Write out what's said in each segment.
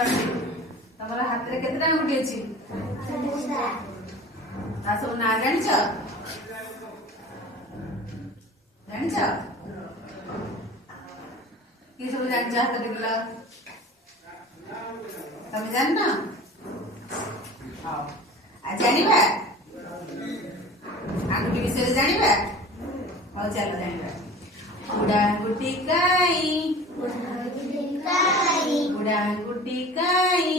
अटे तमरा हाथ रे केतेटा अंगुठी अछि ता सब ना जानिछ कि सब जानिछ हाथ देखला तमे जानना हां आ जानिबा अंगुठी विषय जानिबा हां चलो जानिबा उड़ा अंगुठी काई उड़ा अंगुठी काई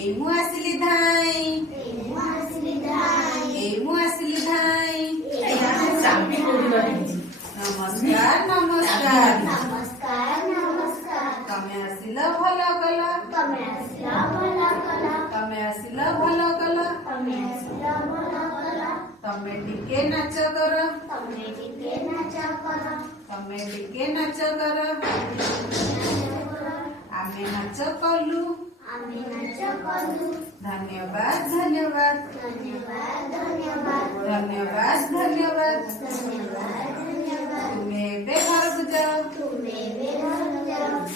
ए मु आसिली धाई नमस्कार तमे आसिल भल कल तमे टिके नाच कर आमे नाच कलु धन्यवाद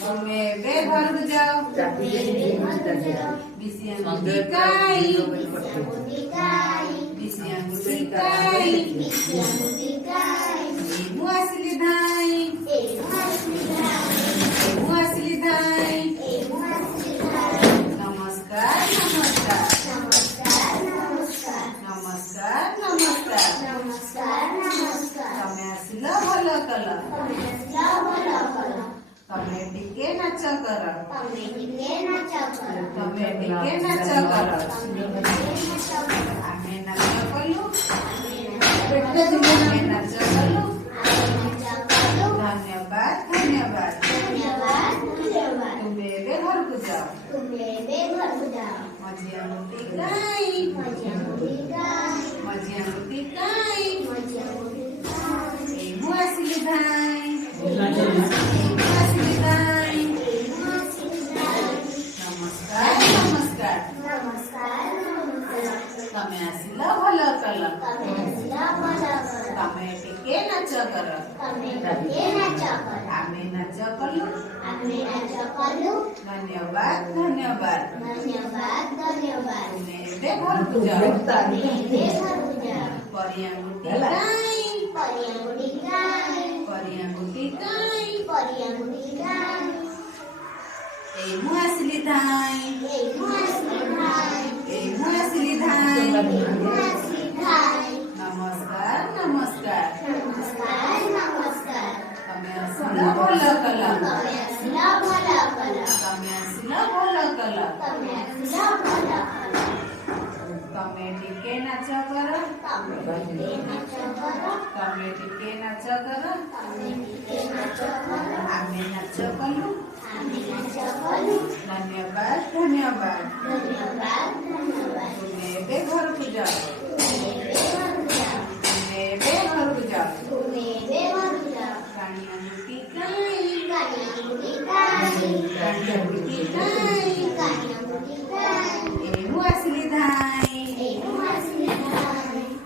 तुम्हें घर को जाओ बिसियांगुठी काई मु आसिली धाई नमस्कार तमे आसिल भल कल तमे टिके नाच कर आमे नाच कलु धन्यवाद तुम्हें घर को जाओ मजियांगुठी काई मु आसिली धाई नमस्कार तमे आसिल भल कल तमे टिके नाच कर आमे नाच कलु धन्यवाद तुम्हें घर को जाओ परियांगुठी काई ए मु आसिली धाई नमस्कार तमे आसिल भल कल तमे टिके नाच कर आमे नाच कलु धन्यवाद तुम्हें घर को जाओ कानियांगुठी काई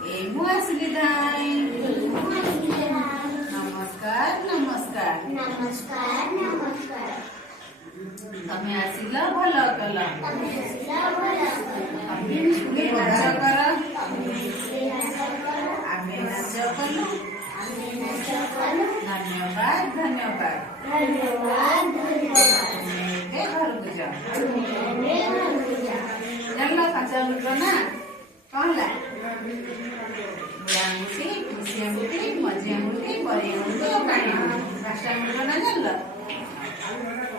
ए मु आसिली धाई नमस्कार तमे आसिल भल कल नाच कर आमे नाच कलु धन्यवाद घर को जाओ जानल काचा ना कहला बिसियांगुठी मजियांगुठी परियांगुठी कानियांगुठी 5टा ना जानल।